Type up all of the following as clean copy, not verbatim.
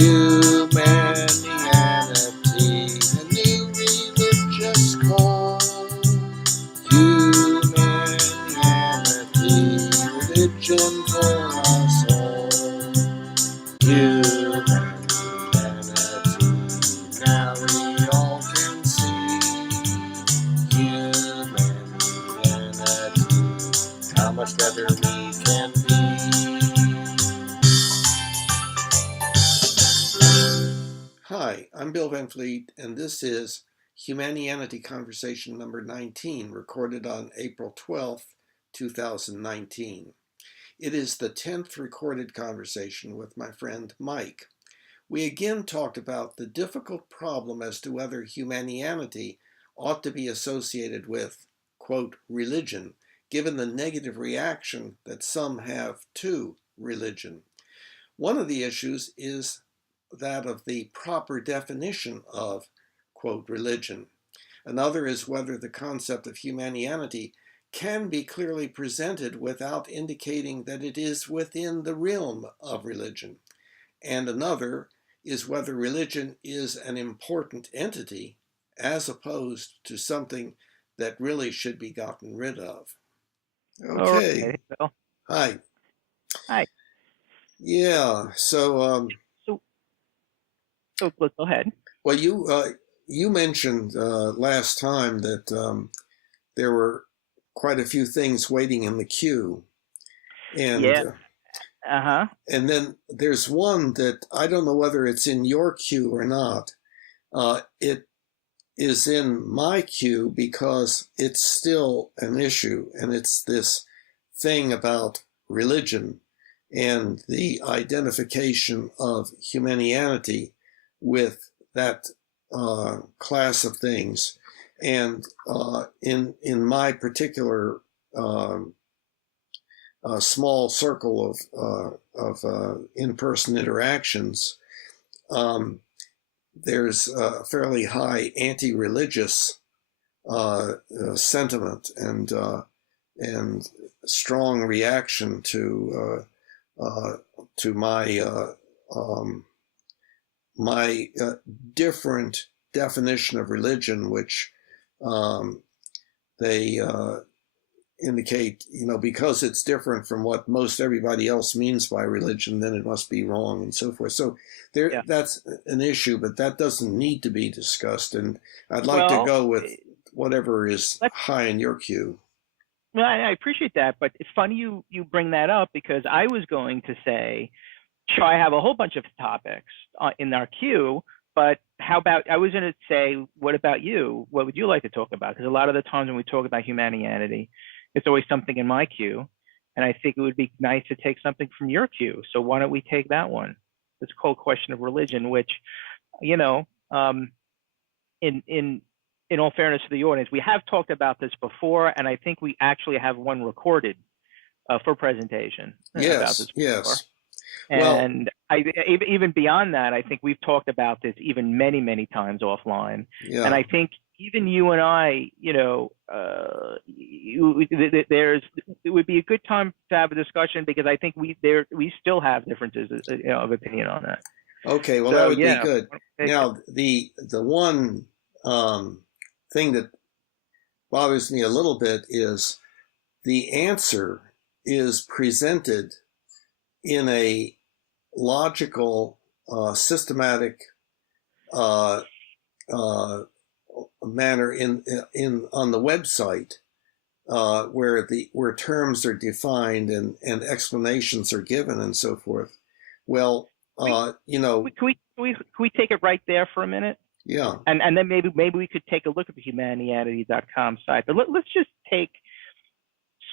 Humanianity, a new religious call. Humanianity, religion for us all. Humanity, now we all can see. Humanity, how much better we can be. Hi, I'm Bill Van Fleet, and this is Humanianity Conversation number 19, recorded on April 12th, 2019. It is the 10th recorded conversation with my friend Mike. We again talked about the difficult problem as to whether humanianity ought to be associated with, quote, religion, given the negative reaction that some have to religion. One of the issues is that of the proper definition of, quote, religion. Another is whether the concept of humanianity can be clearly presented without indicating that it is within the realm of religion. And another is whether religion is an important entity as opposed to something that really should be gotten rid of. Okay. Okay, Bill. Hi. Hi. Yeah. So Let's go ahead. well, you mentioned last time that there were quite a few things waiting in the queue, and Yeah. Uh-huh. and then there's one that I don't know whether it's in your queue or not. It is in my queue because it's still an issue, and it's this thing about religion and the identification of humanianity with that class of things. And in my particular small circle of in-person interactions, there's a fairly high anti-religious sentiment and strong reaction to my different definition of religion, which they indicate, because it's different from what most everybody else means by religion, then it must be wrong and so forth. So that's an issue, but that doesn't need to be discussed. And I'd like to go with whatever is high in your queue. Well, I appreciate that, but it's funny you bring that up because I was going to say, sure, I have a whole bunch of topics in our queue, but how about, I was going to say, what about you? What would you like to talk about? Because a lot of the times when we talk about humanianity, it's always something in my queue, and I think it would be nice to take something from your queue. So why don't we take that one? It's called Question of Religion, which, in all fairness to the audience, we have talked about this before, and I think we actually have one recorded for presentation about this before. Yes. And even beyond that, I think we've talked about this even many, many times offline. Yeah. And I think even you and I, it would be a good time to have a discussion because I think we still have differences of opinion on that. Okay, well, that would be good. Now, the one thing that bothers me a little bit is the answer is presented in a logical, systematic manner on the website, where terms are defined and explanations are given and so forth. Well, can we take it right there for a minute? Yeah. And then maybe we could take a look at the humanianity.com site. But let's just take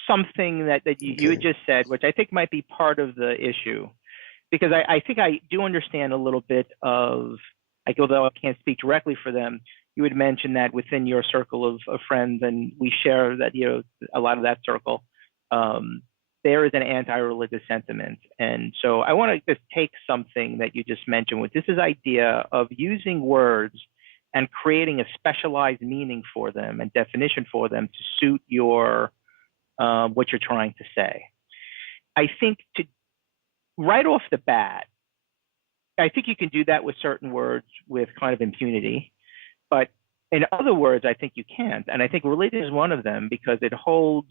something that you had just said, which I think might be part of the issue, because I think I do understand a little bit of, like, although I can't speak directly for them, you had mentioned that within your circle of friends, and we share that, a lot of that circle, there is an anti-religious sentiment. And so I want to just take something that you just mentioned, which this idea of using words and creating a specialized meaning for them and definition for them to suit your what you're trying to say. I think right off the bat, I think you can do that with certain words with kind of impunity, but in other words, I think you can't. And I think religion is one of them because it holds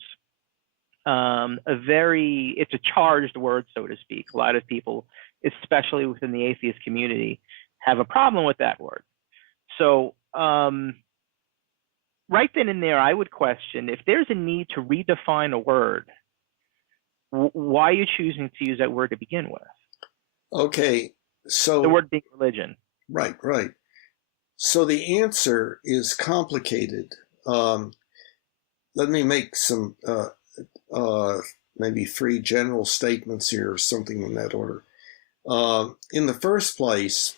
it's a charged word, so to speak. A lot of people, especially within the atheist community, have a problem with that word. So right then and there, I would question if there's a need to redefine a word, why are you choosing to use that word to begin with? Okay, so the word being religion. Right. So the answer is complicated. Let me make some maybe 3 general statements here, or something in that order. In the first place,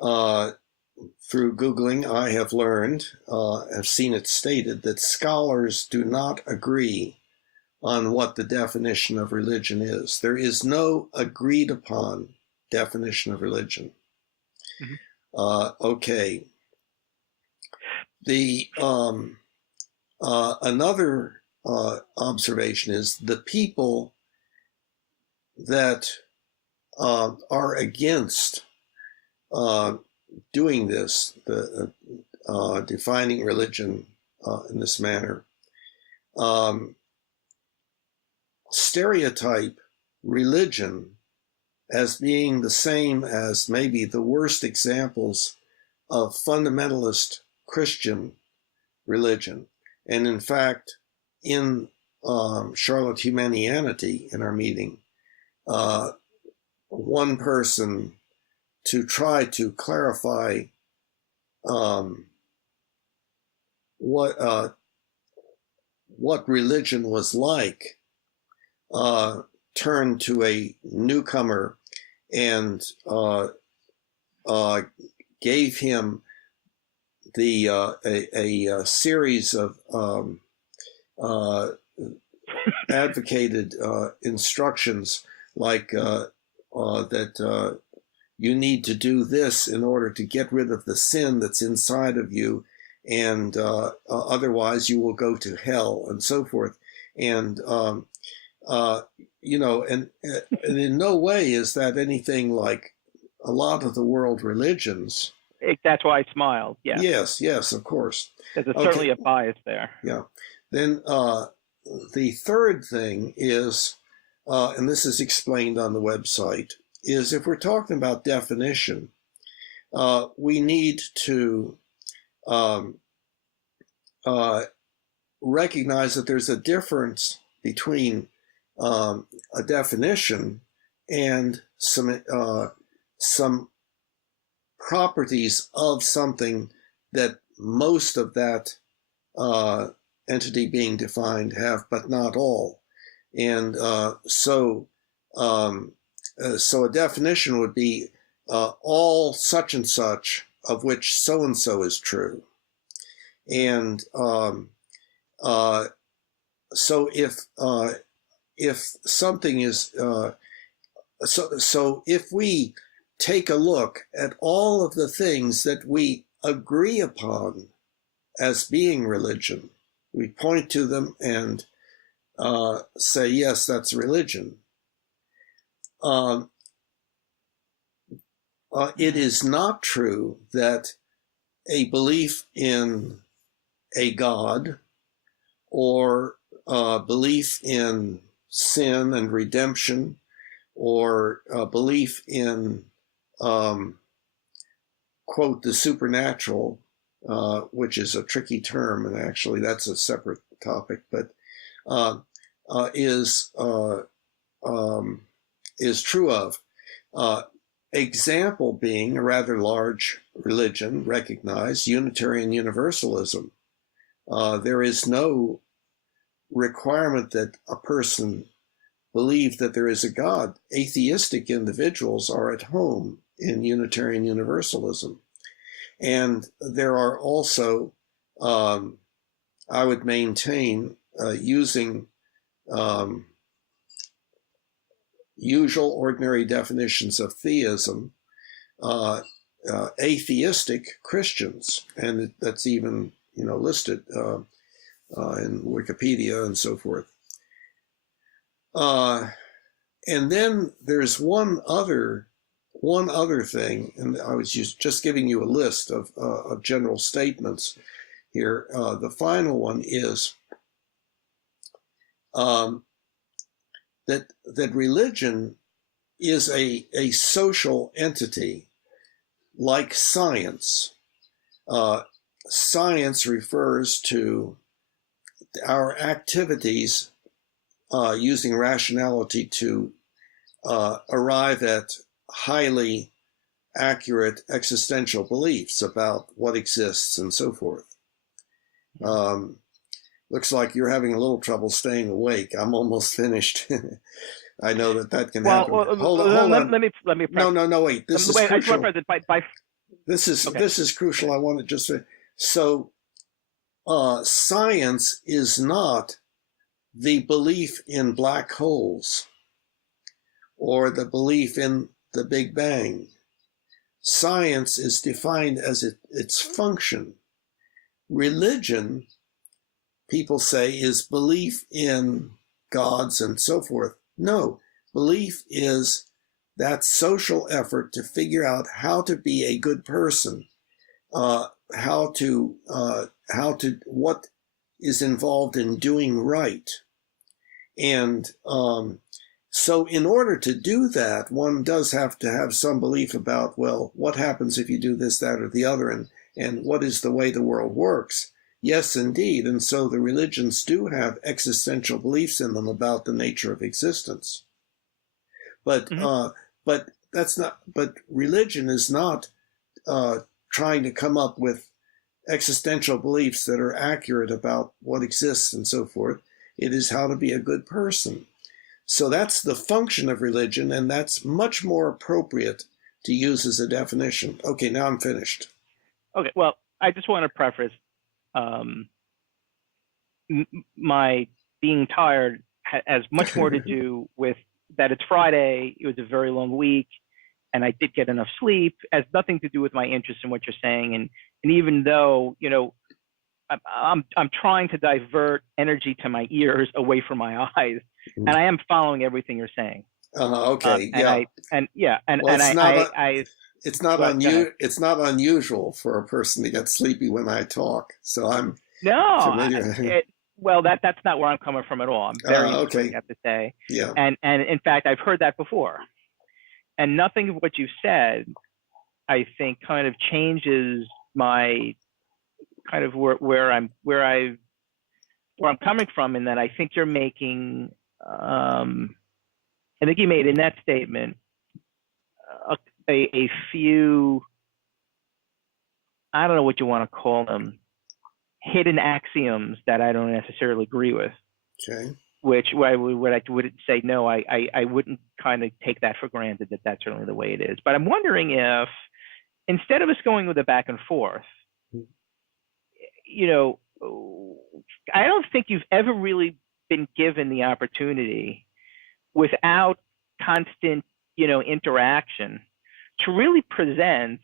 through Googling, I have learned, I've seen it stated that scholars do not agree on what the definition of religion is. There is no agreed upon definition of religion. Okay. The another observation is the people that are against doing this, defining religion in this manner, stereotype religion as being the same as maybe the worst examples of fundamentalist Christian religion. And in fact, in Charlotte Humanianity, in our meeting, one person, to try to clarify what religion was like, turned to a newcomer and gave him a series of advocated instructions, like that you need to do this in order to get rid of the sin that's inside of you, and otherwise you will go to hell, and so forth. And and in no way is that anything like a lot of the world religions. That's why I smiled. Yeah. Yes, of course. There's certainly a bias there. Yeah. Then the third thing is, and this is explained on the website, is if we're talking about definition, we need to recognize that there's a difference between a definition and some properties of something that most of that entity being defined have, but not all. And so a definition would be all such and such of which so and so is true. And so if something is so if we take a look at all of the things that we agree upon as being religion, we point to them and say, yes, that's religion. It is not true that a belief in a God, or belief in sin and redemption, or belief in, quote, the supernatural, which is a tricky term, and actually that's a separate topic, but is true of. Example being a rather large religion recognized, Unitarian Universalism. There is no requirement that a person believe that there is a God. Atheistic individuals are at home in Unitarian Universalism. And there are also, I would maintain, using usual ordinary definitions of theism, atheistic Christians, and that's even listed in Wikipedia and so forth. And then there's one other one other thing, and I was just giving you a list of general statements here. The final one is that religion is a social entity like science. Science refers to our activities using rationality to arrive at highly accurate existential beliefs about what exists and so forth. Looks like you're having a little trouble staying awake. I'm almost finished. I know that can happen. Hold on. Let me. No. Wait. This is wait, crucial. I just by. This is crucial. I want to just say. So, science is not the belief in black holes or the belief in the Big Bang. Science is defined as its function. Religion, people say, is belief in gods and so forth. No, belief is that social effort to figure out how to be a good person, what is involved in doing right. And so in order to do that, one does have to have some belief about, well, what happens if you do this, that, or the other, and what is the way the world works. Yes, indeed. And so the religions do have existential beliefs in them about the nature of existence. But but that's not. But religion is not trying to come up with existential beliefs that are accurate about what exists and so forth. It is how to be a good person. So that's the function of religion, and that's much more appropriate to use as a definition. Okay, now I'm finished. Okay, well, I just want to preface my being tired has much more to do with that it's Friday, it was a very long week, and I did get enough sleep. It has nothing to do with my interest in what you're saying. And even though, I'm trying to divert energy to my ears away from my eyes, and I am following everything you're saying. Okay. It's not unusual for a person to get sleepy when I talk. So I'm familiar. Well, that's not where I'm coming from at all. I'm very interested, I have to say. Yeah. And in fact, I've heard that before. And nothing of what you said, I think, kind of changes my kind of where I'm coming from, in that I think you're making I think you made in that statement a few, I don't know what you want to call them, hidden axioms that I don't necessarily agree with. Okay. Which I would say, no, I wouldn't kind of take that for granted that that's certainly the way it is. But I'm wondering if, instead of us going with a back and forth, I don't think you've ever really been given the opportunity, without constant, interaction, to really present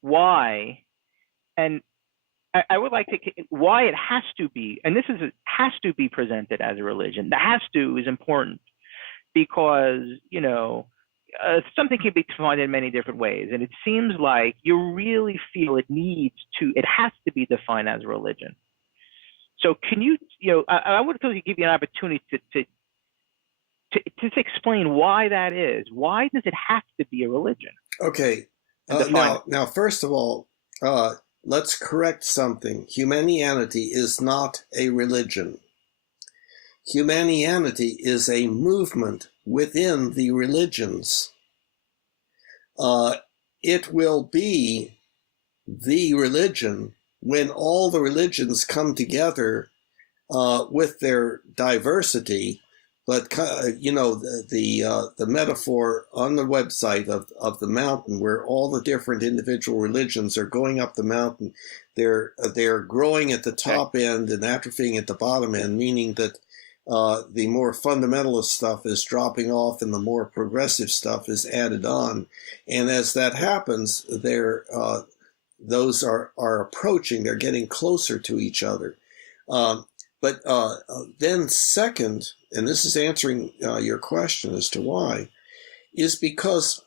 why, and I would like to, why it has to be, and has to be presented as a religion. The has to is important because, something can be defined in many different ways. And it seems like you really feel it has to be defined as a religion. So can you, I would give you an opportunity to explain why that is. Why does it have to be a religion? Okay. Now, first of all, let's correct something. Humanianity is not a religion. Humanianity is a movement within the religions. It will be the religion when all the religions come together with their diversity. But the metaphor on the website of the mountain, where all the different individual religions are going up the mountain, they're growing at the top end and atrophying at the bottom end, meaning that the more fundamentalist stuff is dropping off and the more progressive stuff is added on. And as that happens, those are approaching, they're getting closer to each other. But then second, and this is answering your question as to why, is because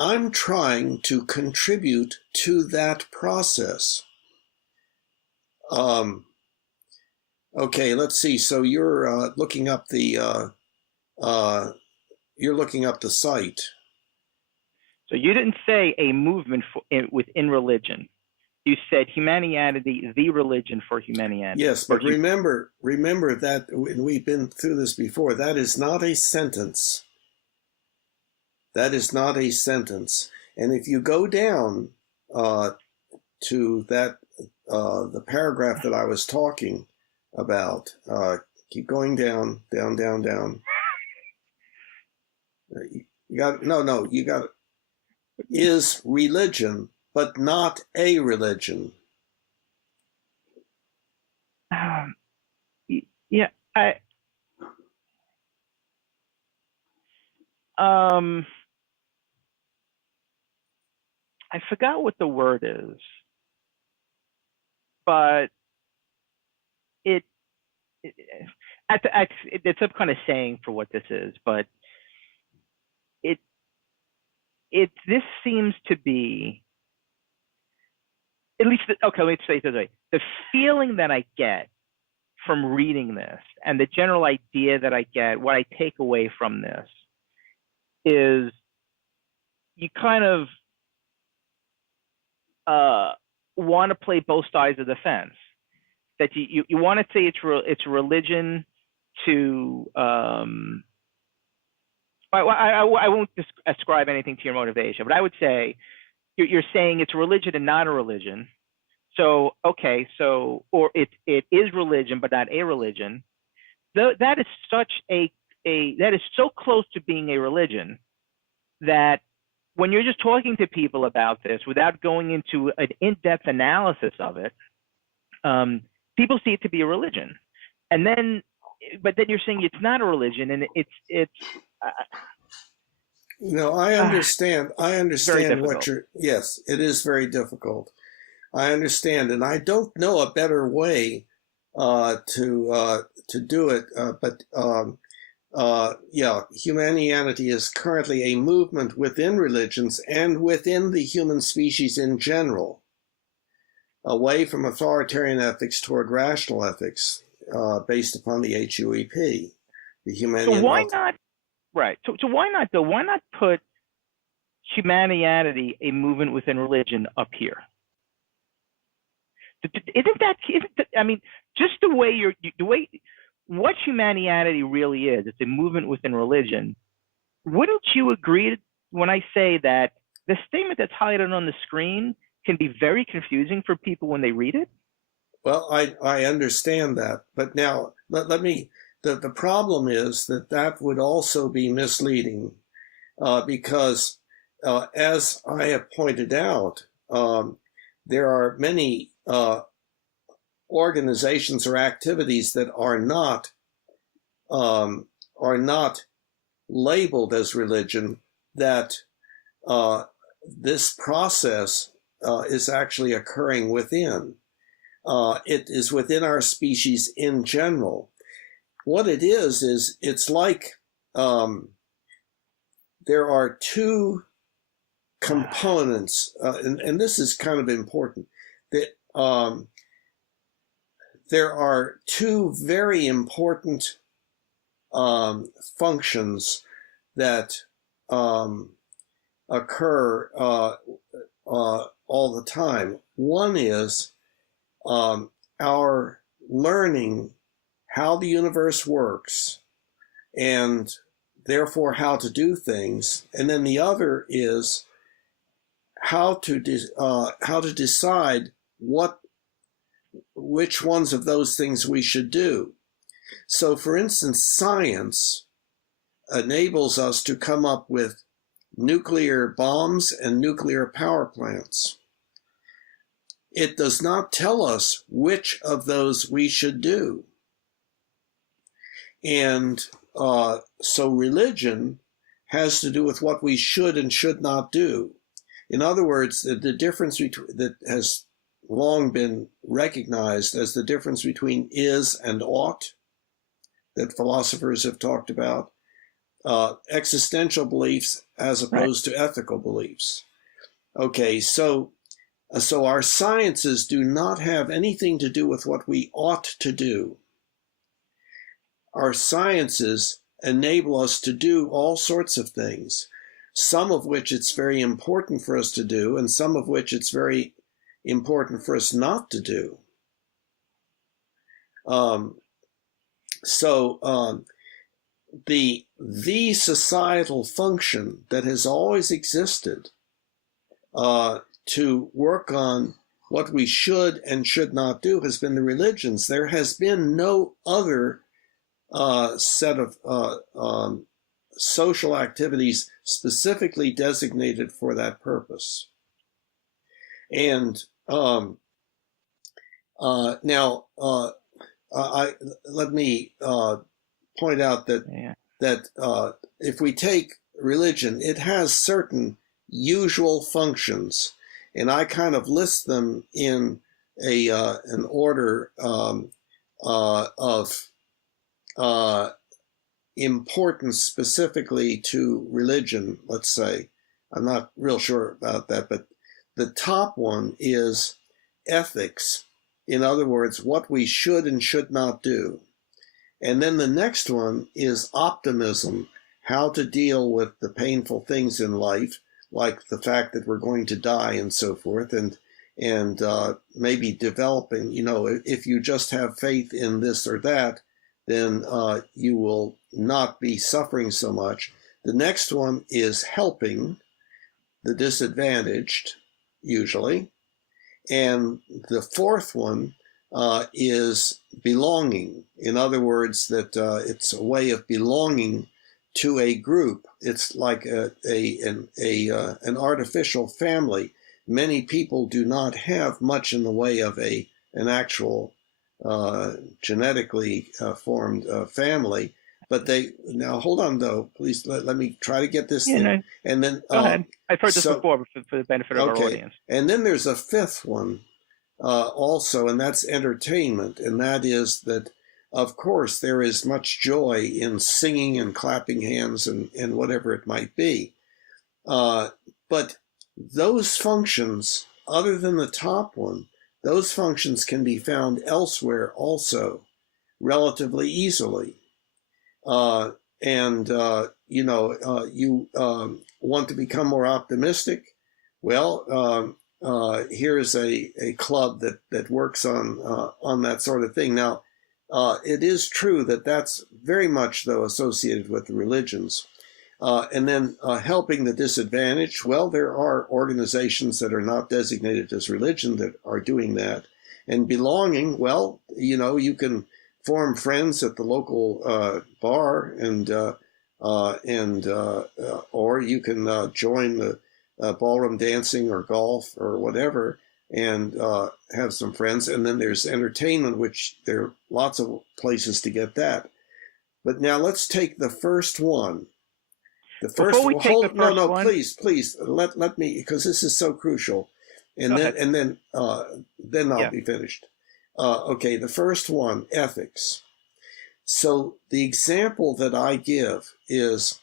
I'm trying to contribute to that process. Okay, let's see. So you're looking up the site. So you didn't say a movement within religion. You said Humanianity, the religion for humanity. Yes, but remember that we've been through this before. That is not a sentence. That is not a sentence. And if you go down to that the paragraph that I was talking about, keep going down. You got you got is religion, but not a religion. Yeah, I forgot what the word is, but it's some kind of saying for what this is, but this seems to be, at least, okay, let's say it this way. The feeling that I get from reading this and the general idea that I get, what I take away from this is you kind of want to play both sides of the fence. That you want to say it's religion to I won't ascribe anything to your motivation, but I would say you're saying it's a religion and not a religion. So okay, or it is religion but not a religion. That is such that is so close to being a religion that when you're just talking to people about this without going into an in-depth analysis of it, people see it to be a religion, but then you're saying it's not a religion, and it's. I understand. I understand what you're. Yes, it is very difficult. I understand, and I don't know a better way to do it. But Humanianity is currently a movement within religions and within the human species in general, away from authoritarian ethics toward rational ethics, based upon the HUEP, the Humanian. So why not? Right. So why not though? Why not put Humanianity, a movement within religion, up here? I mean, just the way what Humanianity really is, it's a movement within religion. Wouldn't you agree when I say that the statement that's highlighted on the screen can be very confusing for people when they read it? Well, I understand that, but now let me. The problem is that would also be misleading, because as I have pointed out, there are many organizations or activities that are not labeled as religion, that this process is actually occurring within. It is within our species in general. What it is it's like there are two components, and this is kind of important, that there are two very important functions that occur all the time. One is our learning how the universe works and therefore how to do things, and then the other is how to decide which ones of those things we should do. So, for instance, science enables us to come up with nuclear bombs and nuclear power plants. It does not tell us which of those we should do. And so religion has to do with what we should and should not do. In other words, the difference that has long been recognized as the difference between is and ought, that philosophers have talked about, existential beliefs as Right. opposed to ethical beliefs. Okay, so our sciences do not have anything to do with what we ought to do. Our sciences enable us to do all sorts of things, some of which it's very important for us to do, and some of which it's very important for us not to do. So the societal function that has always existed to work on what we should and should not do has been the religions. There has been no other set of social activities specifically designated for that purpose. And now, let me point out that if we take religion, it has certain usual functions, and I kind of list them in an order of importance specifically to religion, let's say. I'm not real sure about that, but the top one is ethics. In other words, what we should and should not do. And then the next one is optimism, how to deal with the painful things in life, like the fact that we're going to die and so forth, and maybe developing, if you just have faith in this or that, then you will not be suffering so much. The next one is helping the disadvantaged, usually. And the fourth one is belonging. In other words, that it's a way of belonging to a group. It's like an artificial family. Many people do not have much in the way of an actual genetically formed family. But now hold on though, please let me try to get this thing. No, and then go ahead. I've heard this before, but for the benefit of our audience. And then there's a fifth one also, and that's entertainment, and that is that, of course, there is much joy in singing and clapping hands and whatever it might be. But those functions, other than the top one, those functions can be found elsewhere also relatively easily. You want to become more optimistic? Well, here's a club that works on that sort of thing. Now, it is true that that's very much, though, associated with the religions. And then helping the disadvantaged, well, there are organizations that are not designated as religion that are doing that. And belonging, well, you can form friends at the local bar, or you can join the ballroom dancing or golf or whatever, and have some friends. And then there's entertainment, which there are lots of places to get that. But now let's take the first one. Before we take the first one, please let me, because this is so crucial, and then I'll be finished. Okay, the first one, ethics. So the example that I give is,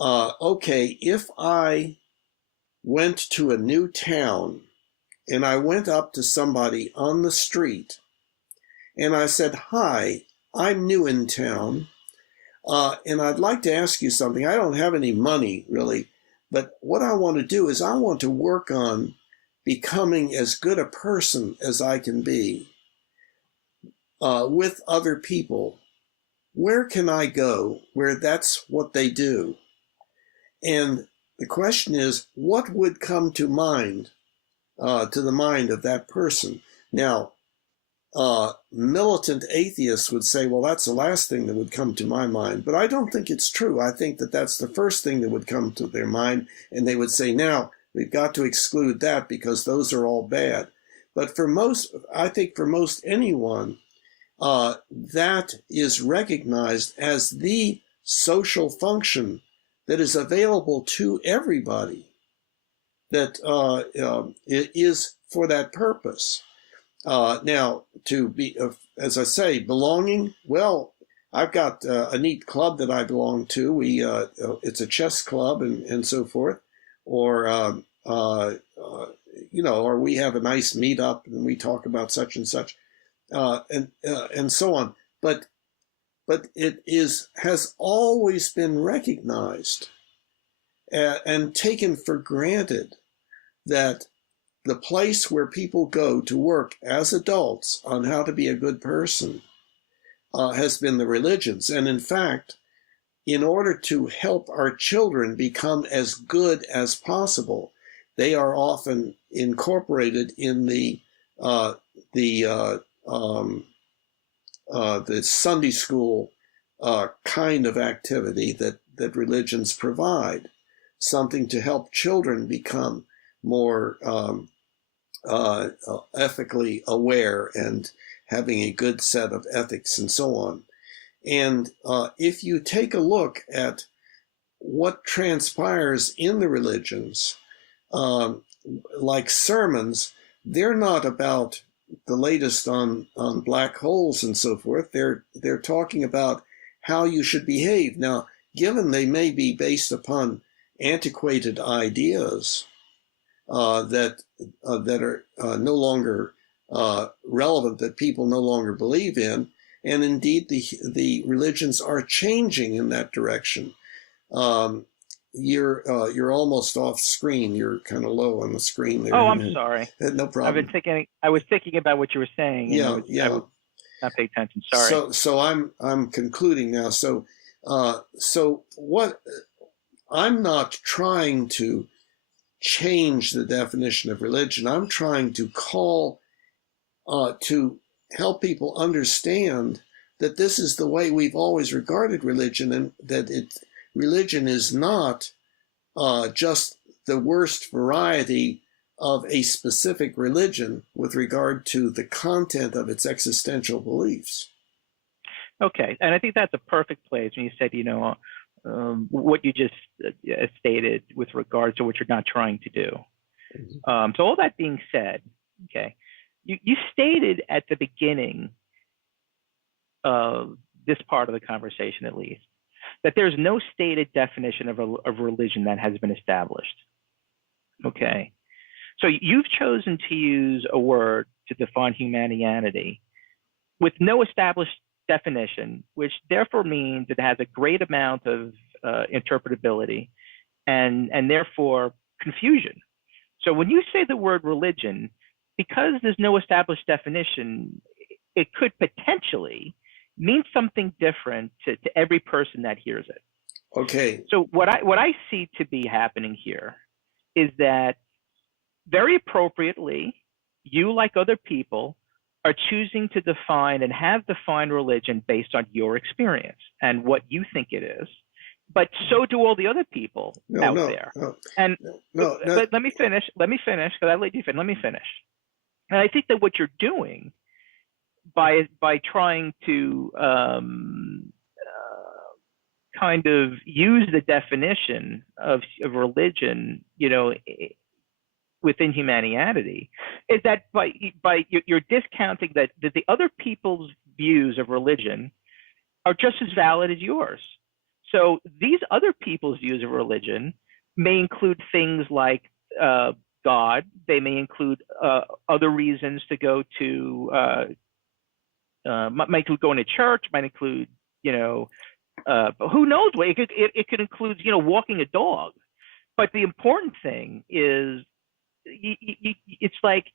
okay, if I went to a new town and I went up to somebody on the street and I said, "Hi, I'm new in town, and I'd like to ask you something. I don't have any money, really, but what I want to do is I want to work on becoming as good a person as I can be with other people. Where can I go where that's what they do?" And the question is, what would come to mind, to the mind of that person? Now, militant atheists would say, well, that's the last thing that would come to my mind. But I don't think it's true. I think that that's the first thing that would come to their mind. And they would say, now, we've got to exclude that because those are all bad. But I think for most anyone, that is recognized as the social function that is available to everybody, that it is for that purpose. Now, to be, as I say, belonging, well, I've got a neat club that I belong to. It's a chess club and so forth, or or we have a nice meetup and we talk about such and such, and so on. But it has always been recognized and taken for granted that the place where people go to work as adults on how to be a good person has been the religions. And in fact, in order to help our children become as good as possible, they are often incorporated in the Sunday school kind of activity that religions provide, something to help children become more ethically aware and having a good set of ethics and so on. And if you take a look at what transpires in the religions, like sermons, they're not about the latest on black holes and so forth. They're talking about how you should behave. Now, given they may be based upon antiquated ideas that are no longer relevant, that people no longer believe in, and indeed the religions are changing in that direction. You're almost off screen. You're kind of low on the screen there. Oh, I'm sorry. No problem. I was thinking about what you were saying. And Yeah. I was not paying attention. Sorry. So I'm concluding now. So what I'm not trying to change the definition of religion. I'm trying to to help people understand that this is the way we've always regarded religion, and that religion is not just the worst variety of a specific religion with regard to the content of its existential beliefs. Okay, and I think that's a perfect place when you said, what you just stated with regards to what you're not trying to do. Mm-hmm. So all that being said, okay, you stated at the beginning of this part of the conversation, at least, that there's no stated definition of religion that has been established. Okay, so you've chosen to use a word to define humanianity with no established definition, which therefore means it has a great amount of interpretability and therefore confusion. So when you say the word religion, because there's no established definition, it could potentially mean something different to every person that hears it. Okay. So what I see to be happening here is that very appropriately, you, like other people, are choosing to define and have defined religion based on your experience and what you think it is. But so do all the other people out there. But let me finish, because I let you finish. Let me finish. And I think that what you're doing by trying to kind of use the definition of religion, within Humanianity, is that you're discounting that the other people's views of religion are just as valid as yours. So these other people's views of religion may include things like God. They may include other reasons to go to, might include going to church, might include, who knows what, it could include, walking a dog. But the important thing is, it's like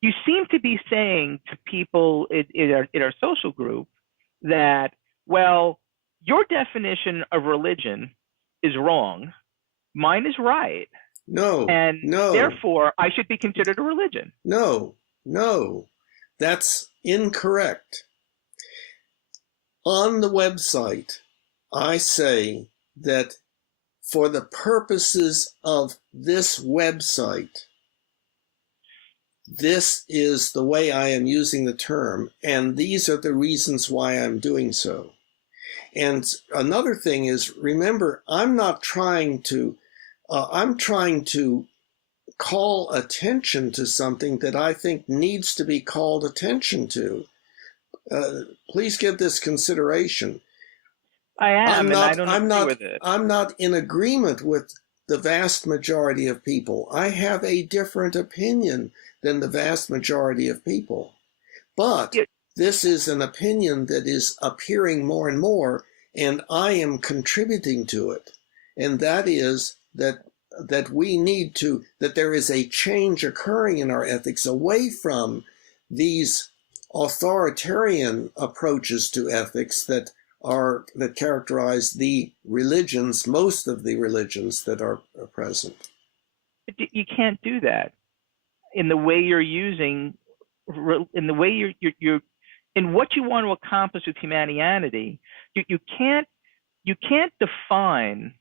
you seem to be saying to people in our social group that, well, your definition of religion is wrong, mine is right. No. Therefore, I should be considered a religion. No, that's incorrect. On the website, I say that for the purposes of this website, this is the way I am using the term, and these are the reasons why I'm doing so. And another thing is, remember, I'm trying to call attention to something that I think needs to be called attention to. Please give this consideration. I I'm am, and I not, don't I'm agree not, with it. I'm not in agreement with the vast majority of people. I have a different opinion than the vast majority of people. But Yeah, this is an opinion that is appearing more and more, and I am contributing to it. And that is that we need to, that there is a change occurring in our ethics away from these authoritarian approaches to ethics that characterize the religions, most of the religions that are present. you can't do that in the way you're using, in the way you're in what you want to accomplish with Humanianity. You can't define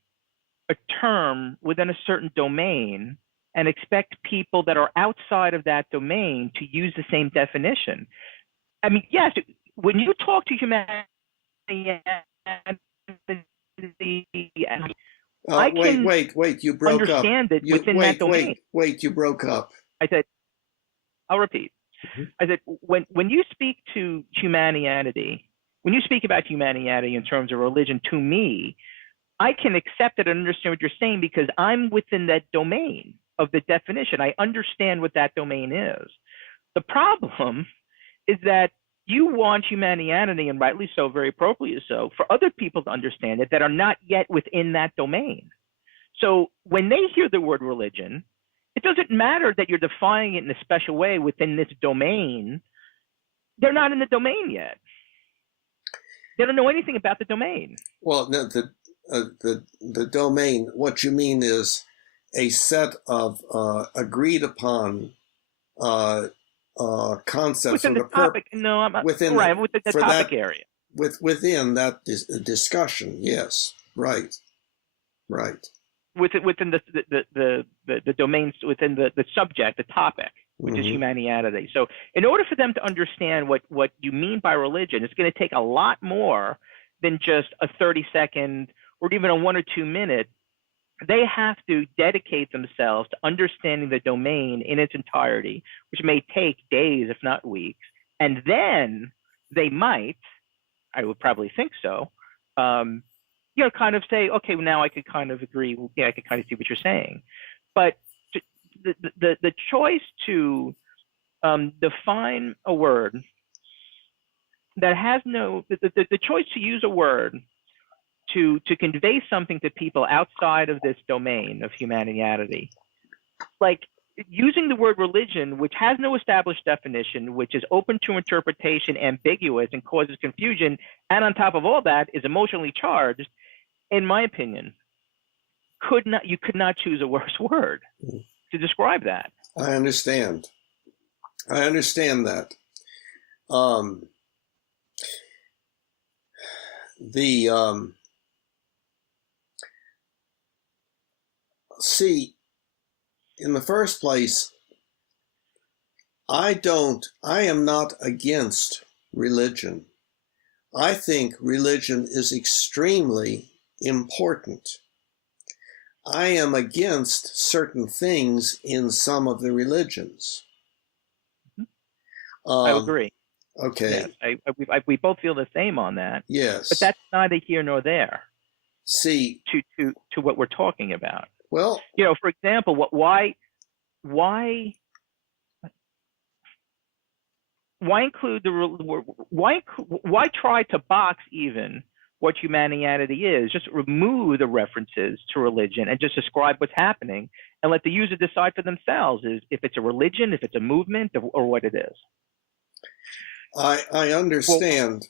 a term within a certain domain and expect people that are outside of that domain to use the same definition. I mean, yes, when you talk to Humanity, I can Wait, you broke up. understand it within that domain. You broke up. I said, I'll repeat. Mm-hmm. I said, when you speak to Humanianity, when you speak about Humanianity in terms of religion, to me, I can accept it and understand what you're saying because I'm within that domain of the definition. I understand what that domain is. The problem is that you want Humanianity, and rightly so, very appropriately so, for other people to understand it that are not yet within that domain. So when they hear the word religion, it doesn't matter that you're defining it in a special way within this domain. They're not in the domain yet. They don't know anything about the domain. Well, no, the domain, what you mean is a set of agreed upon concepts within the topic. No, I'm within right within the topic that, area. Within that discussion, yes, right. Within the domains, within the subject, the topic, which is Humanianity. So in order for them to understand what you mean by religion, it's going to take a lot more than just a 30-second or even a 1 or 2 minute. They have to dedicate themselves to understanding the domain in its entirety, which may take days, if not weeks. And then they might, I would probably think so, kind of say, okay, well, now I could kind of agree. Yeah, I could kind of see what you're saying. But the choice to define a word that has no, the choice to use a word to convey something to people outside of this domain of Humanianity, like using the word religion, which has no established definition, which is open to interpretation, ambiguous, and causes confusion, and on top of all that is emotionally charged, in my opinion, you could not choose a worse word to describe that. I understand that. See, in the first place, I am not against religion. I think religion is extremely important. I am against certain things in some of the religions. I agree. Okay. Yes, we both feel the same on that. Yes. But that's neither here nor there. See, to what we're talking about. Well, for example, why include why try to box even what Humanianity is? Just remove the references to religion and just describe what's happening and let the user decide for themselves if it's a religion, if it's a movement, or what it is. I understand.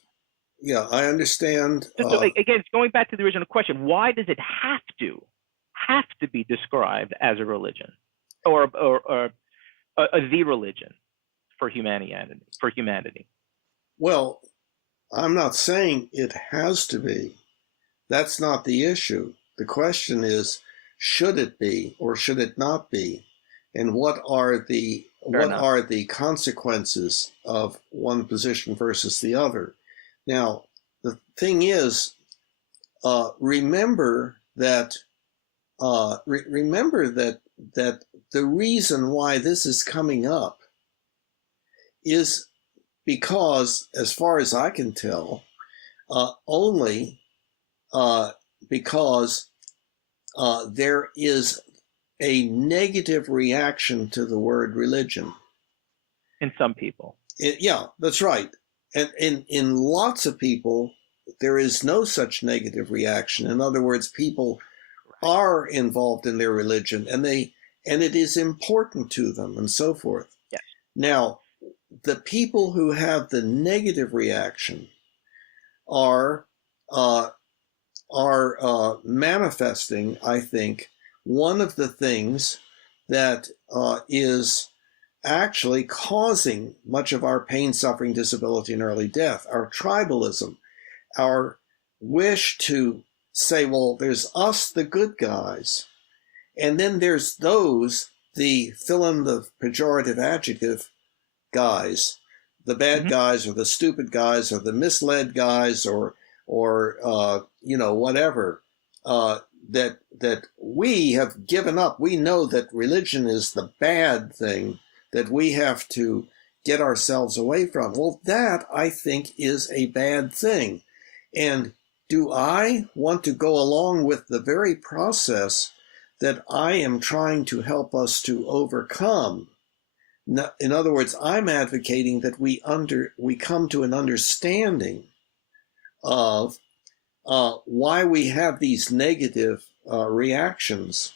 Well, I understand. Again, going back to the original question, why does it have to be described as a religion or the religion for humanity? Well, I'm not saying it has to be. That's not the issue. The question is, should it be or should it not be? And what are the consequences of one position versus the other? Now, the thing is, remember that that the reason why this is coming up is because, as far as I can tell, only uh, because there is a negative reaction to the word religion. In some people. Yeah, that's right. And in lots of people, there is no such negative reaction. In other words, people are involved in their religion and it is important to them and so forth. Yes. Now, the people who have the negative reaction are manifesting, I think, one of the things that is actually causing much of our pain, suffering, disability, and early death, our tribalism, our wish to say, well, there's us, the good guys, and then there's those, the fill in the pejorative adjective guys, the bad guys or the stupid guys or the misled guys or whatever, that we have given up. We know that religion is the bad thing that we have to get ourselves away from. Well, that, I think, is a bad thing. And do I want to go along with the very process that I am trying to help us to overcome? In other words, I'm advocating that we come to an understanding of why we have these negative reactions.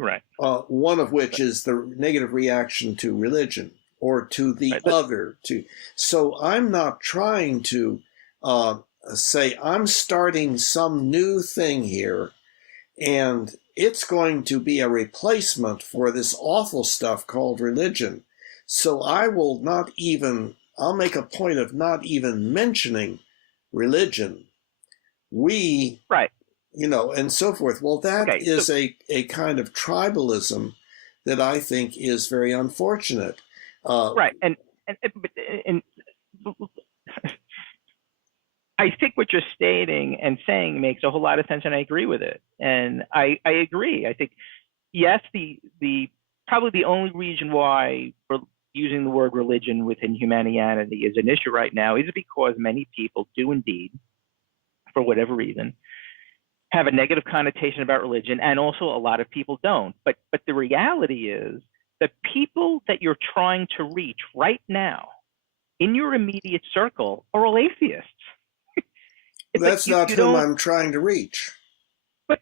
Right. One of which is the negative reaction to religion or to the other. So I'm not trying to say I'm starting some new thing here, and it's going to be a replacement for this awful stuff called religion. So I'll make a point of not even mentioning religion. Right. And so forth. Well, that is a kind of tribalism that I think is very unfortunate. Right. And I think what you're stating and saying makes a whole lot of sense, and I agree with it. And I agree. I think, yes, the probably the only reason why we're using the word religion within Humanianity is an issue right now is because many people do indeed, for whatever reason, have a negative connotation about religion, and also a lot of people don't. But the reality is that people that you're trying to reach right now in your immediate circle are all atheists. That's not whom I'm trying to reach. But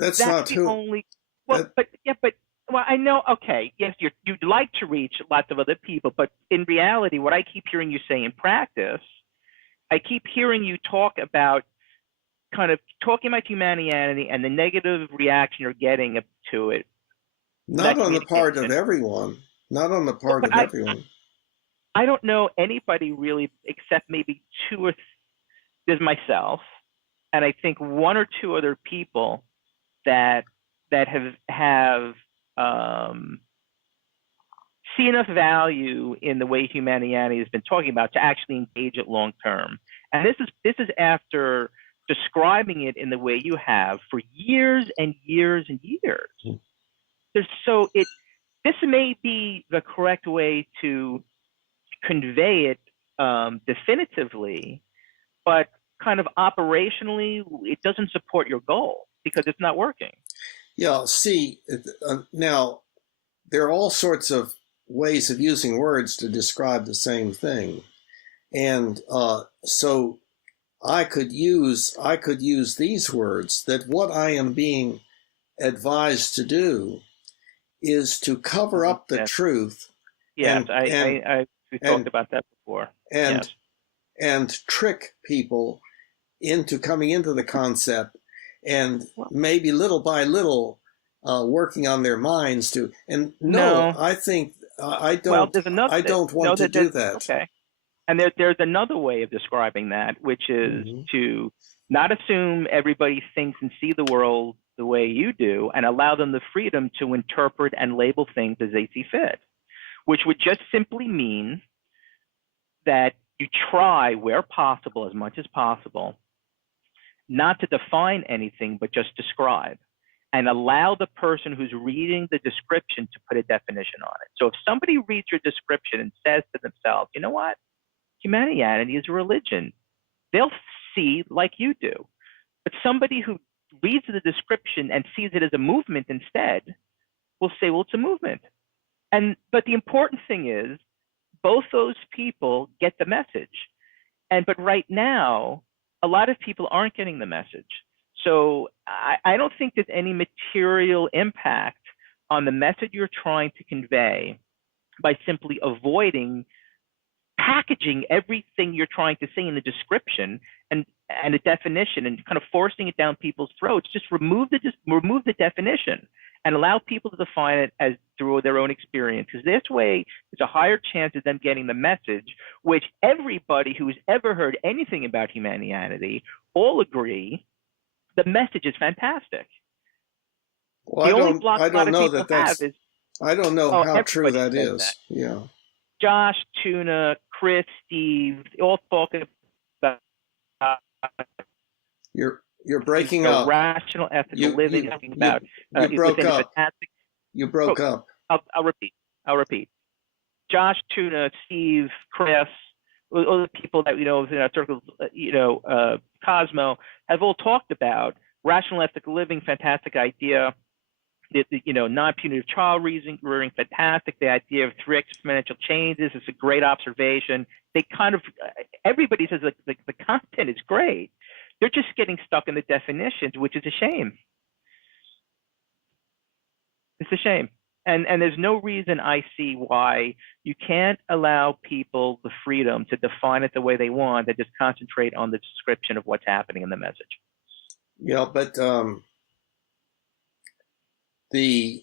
that's not who. Only. Well, well, I know. Okay, yes, you'd like to reach lots of other people, but in reality, what I keep hearing you say in practice, I keep hearing you talk about kind of talking about Humanianity and the negative reaction you're getting to it. Not on the part of everyone. Not on the part of everyone. I don't know anybody really, except maybe two or there's myself, and I think one or two other people that have see enough value in the way Humanianity has been talking about to actually engage it long term. And this is after describing it in the way you have for years and years and years. This may be the correct way to convey it definitively, but kind of operationally, it doesn't support your goal because it's not working. Yeah, see, now there are all sorts of ways of using words to describe the same thing. And so I could use these words, that what I am being advised to do is to cover up the truth. Yes, we talked about that before. And trick people into coming into the concept, and maybe little by little working on their minds to. And I think I don't. Well, I don't want to do that. Okay. And there's another way of describing that, which is to not assume everybody thinks and see the world the way you do, and allow them the freedom to interpret and label things as they see fit, which would just simply mean that you try, where possible, as much as possible, not to define anything, but just describe, and allow the person who's reading the description to put a definition on it. So if somebody reads your description and says to themselves, you know what, Humanianity is a religion, they'll see like you do. But somebody who reads the description and sees it as a movement instead will say, well, it's a movement. But the important thing is both those people get the message. But right now, a lot of people aren't getting the message. So I don't think there's any material impact on the message you're trying to convey by simply avoiding packaging everything you're trying to say in the description and a definition and kind of forcing it down people's throats. Just remove the definition and allow people to define it as through their own experience, because this way there's a higher chance of them getting the message, which everybody who's ever heard anything about humanity all agree the message is fantastic. Well, the only block I a lot don't of know people that that's, have is, I don't know oh, how true everybody that says is. that. Yeah. Josh, Tuna, Chris, Steve, all talking about You're breaking up. rational, ethical living, talking about you broke up. fantastic. You broke up. I'll repeat. Josh, Tuna, Steve, Chris, all the people that we know in our circles, Cosmo, have all talked about rational, ethical living, fantastic idea. Non-punitive child rearing, fantastic. The idea of 3 exponential changes is a great observation. They kind of, everybody says the content is great. They're just getting stuck in the definitions, which is a shame. It's a shame. And there's no reason I see why you can't allow people the freedom to define it the way they want and just concentrate on the description of what's happening in the message. Yeah, but the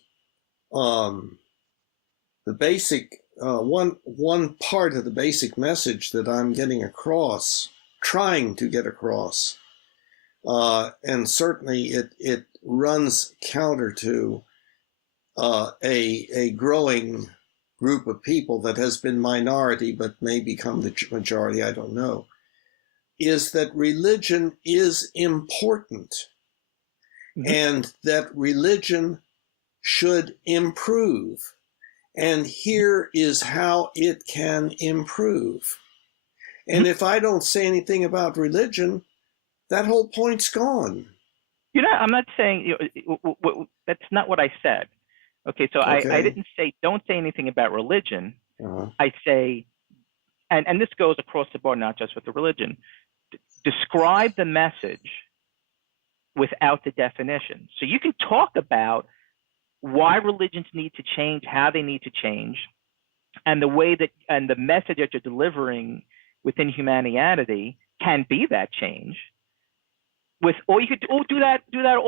basic one part of the basic message that I'm trying to get across, and certainly it runs counter to a growing group of people that has been minority but may become the majority, I don't know, is that religion is important, and that religion should improve. And here is how it can improve. And if I don't say anything about religion, that whole point's gone. I'm not saying, that's not what I said. Okay, so okay. I didn't say don't say anything about religion. I say, and this goes across the board, not just with the religion, describe the message without the definition. So you can talk about why religions need to change, how they need to change, and the way that, and the message that you're delivering within Humanianity can be that change. Or you could do that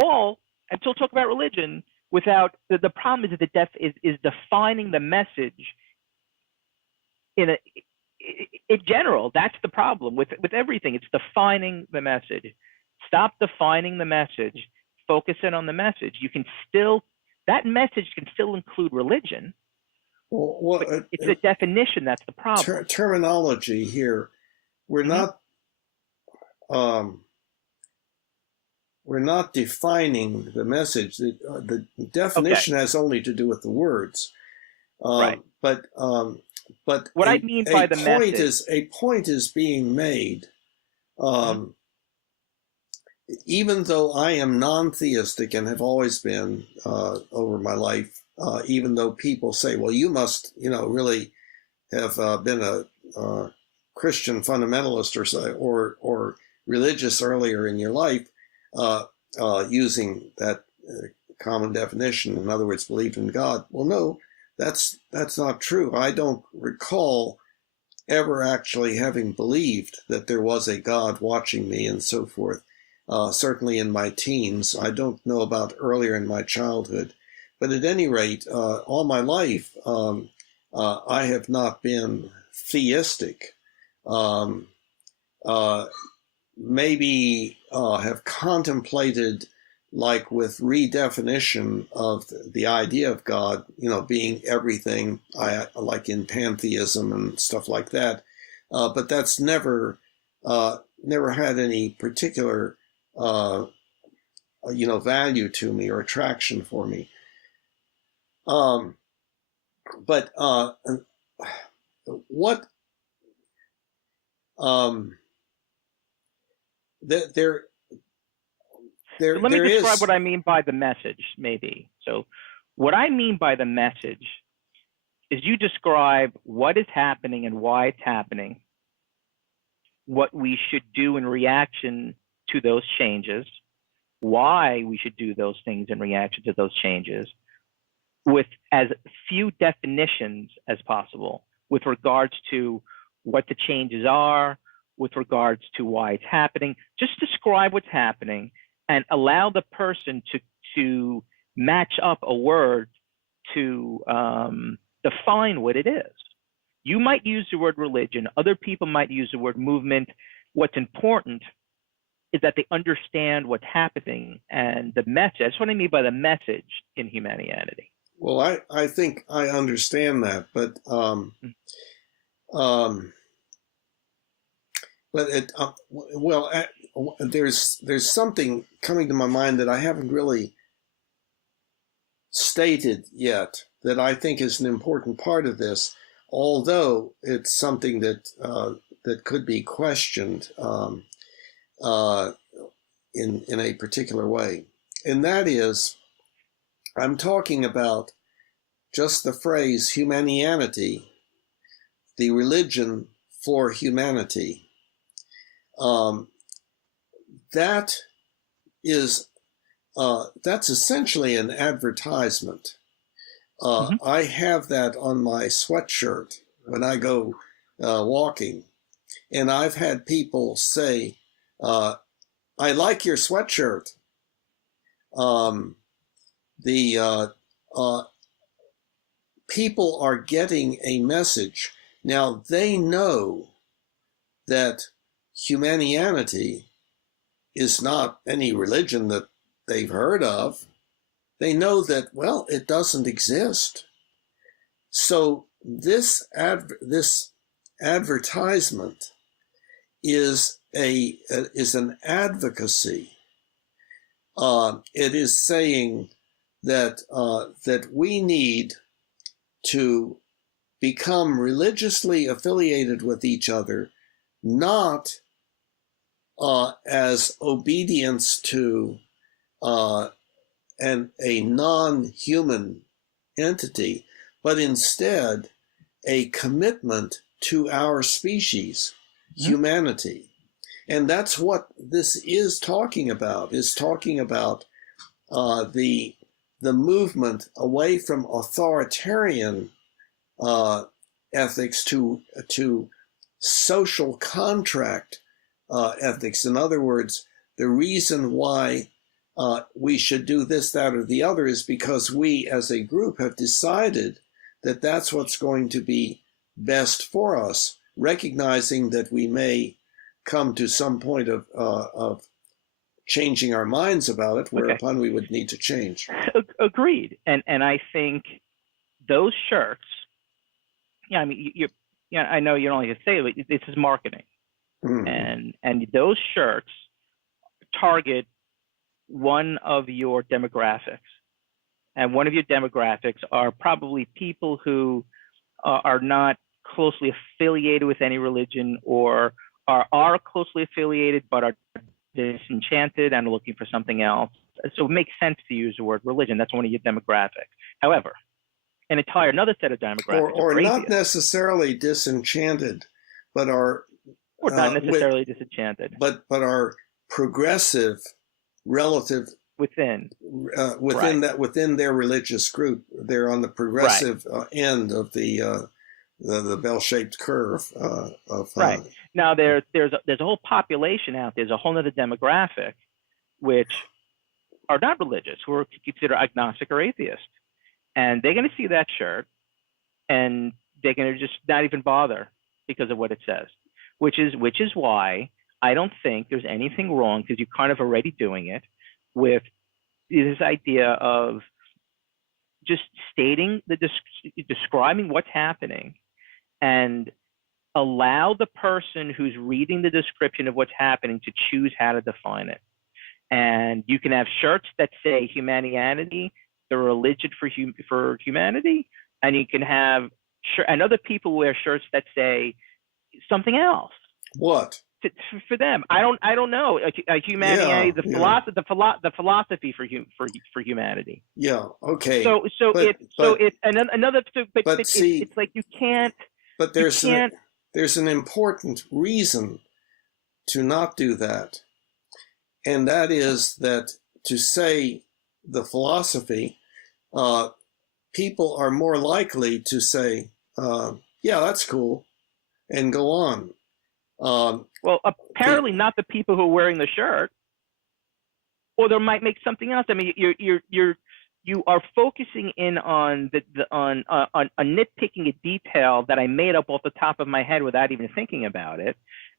all and still talk about religion without, the problem is that is defining the message in general. That's the problem with everything. It's defining the message. Stop defining the message, focus in on the message. You can still, that message can still include religion. Well, it's the definition that's the problem. Terminology here. We're not defining the message. The definition has only to do with the words. Right. But what I mean by the message, a point is being made. Even though I am non-theistic and have always been over my life, even though people say, well, you must, really have been a Christian fundamentalist or religious earlier in your life, using that common definition, in other words, believed in God. Well, no, that's not true. I don't recall ever actually having believed that there was a God watching me and so forth. Certainly in my teens. I don't know about earlier in my childhood. But at any rate, all my life, I have not been theistic. Maybe have contemplated, like with redefinition of the idea of God, being everything, like in pantheism and stuff like that. But that's never had any particular value to me or attraction for me. But what there So let me there describe is. what I mean by the message, maybe. So what I mean by the message is you describe what is happening and why it's happening, what we should do in reaction to those changes, why we should do those things in reaction to those changes, with as few definitions as possible with regards to what the changes are, with regards to why it's happening. Just describe what's happening and allow the person to match up a word to define what it is. You might use the word religion. Other people might use the word movement. What's important is that they understand what's happening and the message. That's what I mean by the message in Humanianity. Well, I think I understand that, but it well, there's something coming to my mind that I haven't really stated yet that I think is an important part of this, although it's something that that could be questioned in a particular way, and that is, I'm talking about just the phrase humanianity, the religion for humanity. That is that's essentially an advertisement. I have that on my sweatshirt when I go walking, and I've had people say, "I like your sweatshirt." People are getting a message. Now, they know that Humanianity is not any religion that they've heard of. They know that, well, it doesn't exist. So this advertisement is an advocacy. It is saying that that we need to become religiously affiliated with each other, not as obedience to a non-human entity, but instead a commitment to our species, humanity. And that's what this is talking about, the movement away from authoritarian ethics to social contract ethics. In other words, the reason why we should do this, that, or the other is because we as a group have decided that that's what's going to be best for us, recognizing that we may come to some point of changing our minds about it, whereupon we would need to change. Agreed. And I think those shirts, I mean, I know you don't like to say it, but this is marketing. And those shirts target one of your demographics. And one of your demographics are probably people who are not closely affiliated with any religion, or are closely affiliated but are disenchanted and are looking for something else. So it makes sense to use the word religion. That's one of your demographics. However, another set of demographics or not necessarily disenchanted, but are not necessarily disenchanted, but are progressive relative within within their religious group. They're on the progressive end of the bell-shaped curve right. Now there's a whole population out there. There's a whole other demographic which are not religious, who are considered agnostic or atheist, and they're going to see that shirt and they're going to just not even bother because of what it says, which is why I don't think there's anything wrong, because you're kind of already doing it, with this idea of just stating describing what's happening, and allow the person who's reading the description of what's happening to choose how to define it. And you can have shirts that say Humanianity, the religion for humanity, and you can have and other people wear shirts that say something else. What? for them. I don't know. Humanity, the philosophy for humanity. Yeah. Okay. So it's like you can't. But there's an important reason to not do that, and that is that to say the philosophy, people are more likely to say, "Yeah, that's cool," and go on. Well, apparently not the people who are wearing the shirt, or they might make something else. I mean, you are focusing in on on nitpicking a detail that I made up off the top of my head without even thinking about it,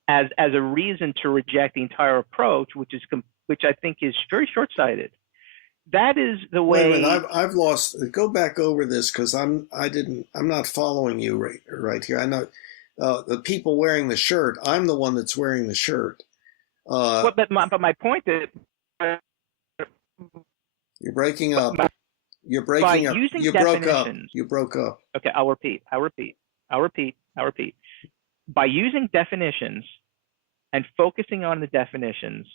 as a reason to reject the entire approach, which I think is very short-sighted. That is the way. Wait a minute, I've lost. Go back over this because I'm not following you right here. I know the people wearing the shirt. I'm the one that's wearing the shirt. But my point is, you're breaking up. You're breaking up. You broke up. You broke up. Okay, I'll repeat. By using definitions and focusing on the definitions,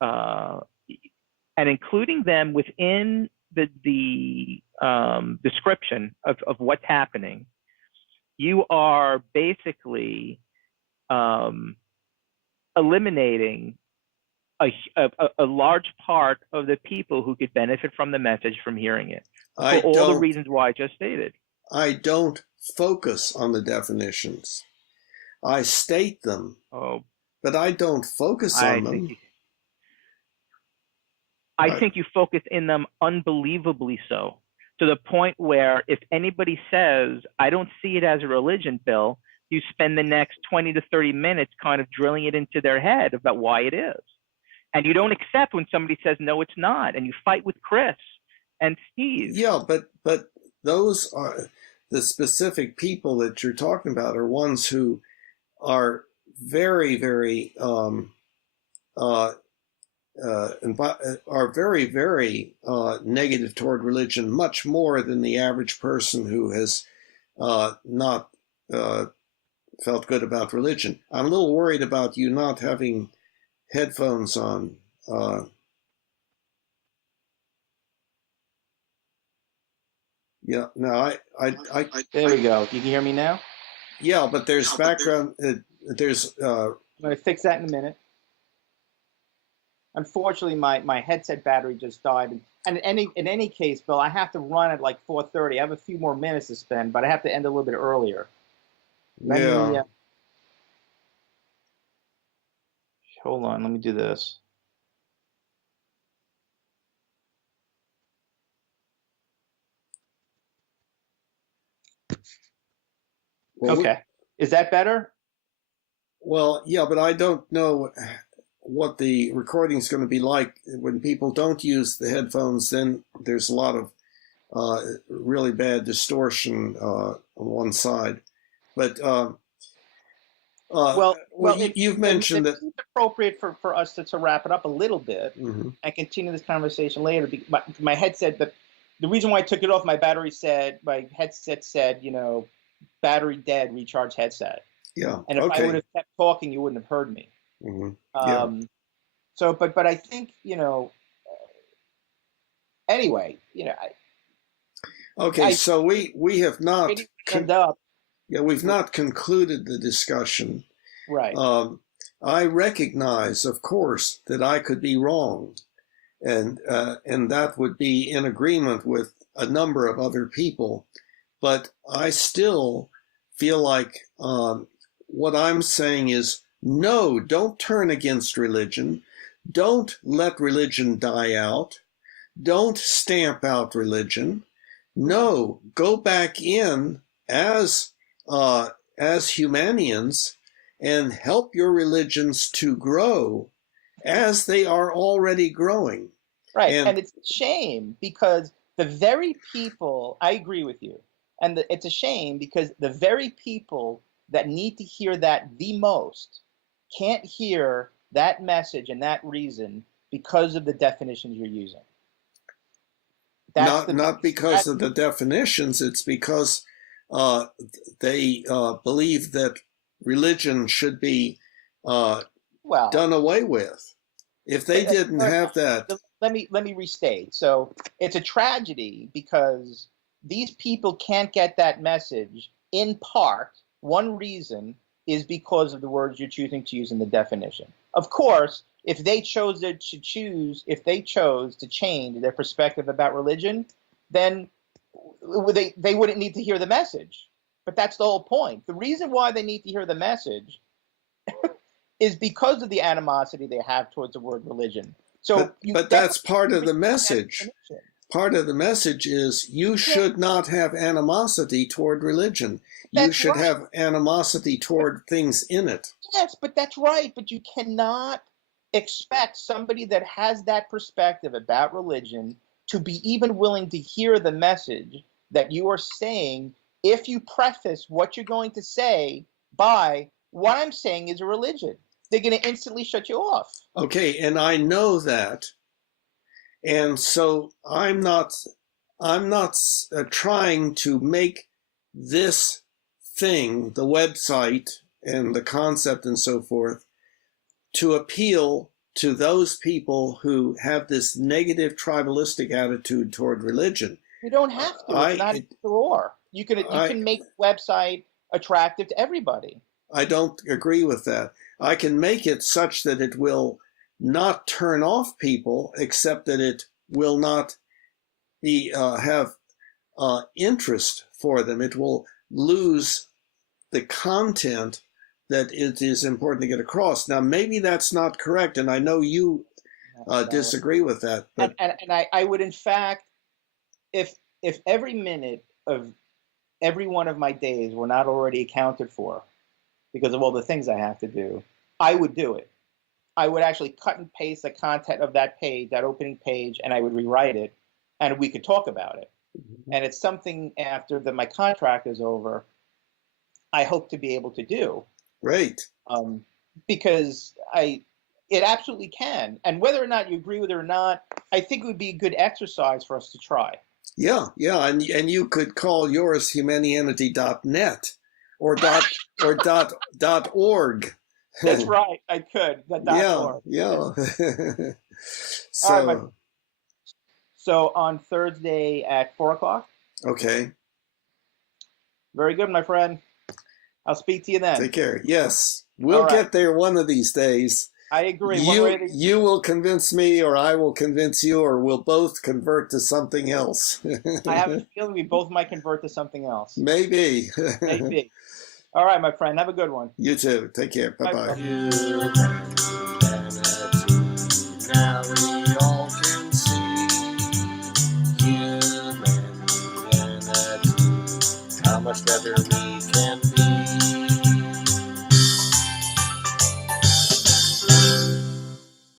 and including them within the description of what's happening, you are basically eliminating a large part of the people who could benefit from the message from hearing it, for all the reasons why I just stated. I don't focus on the definitions. I state them, but I don't focus on them. I think you focus in them unbelievably so, to the point where if anybody says, I don't see it as a religion, Bill, you spend the next 20 to 30 minutes kind of drilling it into their head about why it is. And you don't accept when somebody says, no, it's not. And you fight with Chris and Steve. Yeah, but those are the specific people that you're talking about are ones who are very, very negative toward religion, much more than the average person who has not felt good about religion. I'm a little worried about you not having headphones on. Yeah, no, I there we go. You can hear me now? Yeah, but there's background. I'm going to fix that in a minute. Unfortunately, my headset battery just died. And in any case, Bill, I have to run at like 4:30. I have a few more minutes to spend, but I have to end a little bit earlier. Hold on, let me do this. Well, okay. Is that better? Well, yeah, but I don't know what the recording is going to be like when people don't use the headphones. Then there's a lot of really bad distortion on one side. But you've mentioned that it's appropriate for us to wrap it up a little bit and continue this conversation later. My headset, the reason why I took it off, my headset said, battery dead, recharge headset. Yeah. And if I would have kept talking, you wouldn't have heard me. So, but I think, anyway, Okay, so we have not we've not concluded the discussion. Right. I recognize, of course, that I could be wrong, and that would be in agreement with a number of other people, but I still feel like what I'm saying is, no, don't turn against religion. Don't let religion die out. Don't stamp out religion. No, go back in as Humanians and help your religions to grow as they are already growing. Right, and it's a shame because the very people, I agree with you, and it's a shame because the very people that need to hear that the most can't hear that message and that reason because of the definitions you're using. Not because of the definitions, it's because they believe that religion should be Well, done away with. If they didn't have that. let me restate. So it's a tragedy because these people can't get that message. In part, one reason is because of the words you're choosing to use in the definition. Of course, if they chose to change their perspective about religion, then they wouldn't need to hear the message. But that's the whole point. The reason why they need to hear the message is because of the animosity they have towards the word religion. So, but that's part of the message. Part of the message is you should not have animosity toward religion. You should have animosity toward things in it. Yes, but that's right. But you cannot expect somebody that has that perspective about religion to be even willing to hear the message that you are saying if you preface what you're going to say by what I'm saying is a religion. They're going to instantly shut you off. Okay, and I know that. And so I'm not trying to make this thing, the website and the concept and so forth, to appeal to those people who have this negative tribalistic attitude toward religion. You don't have to. It's not either or. You can make the website attractive to everybody. I don't agree with that. I can make it such that it will not turn off people, except that it will not be have interest for them. It will lose the content that it is important to get across. Now, maybe that's not correct, and I know you disagree with that. But and I would, in fact, if every minute of every one of my days were not already accounted for because of all the things I have to do, I would do it. I would actually cut and paste the content of that page, that opening page, and I would rewrite it, and we could talk about it. Mm-hmm. And it's something after my contract is over, I hope to be able to do. Great. Because it absolutely can. And whether or not you agree with it or not, I think it would be a good exercise for us to try. Yeah, and you could call yours humanianity.net or .org. That's right. I could. .org. Yeah. So, all right, so on Thursday at 4:00. Okay. Very good, my friend. I'll speak to you then. Take care. Yes, we'll get there one of these days. I agree. You will convince me, or I will convince you, or we'll both convert to something else. I have a feeling we both might convert to something else. Maybe. Maybe. All right, my friend. Have a good one. You too. Take care. Bye-bye. Now we all can see humanity, how much better we can be.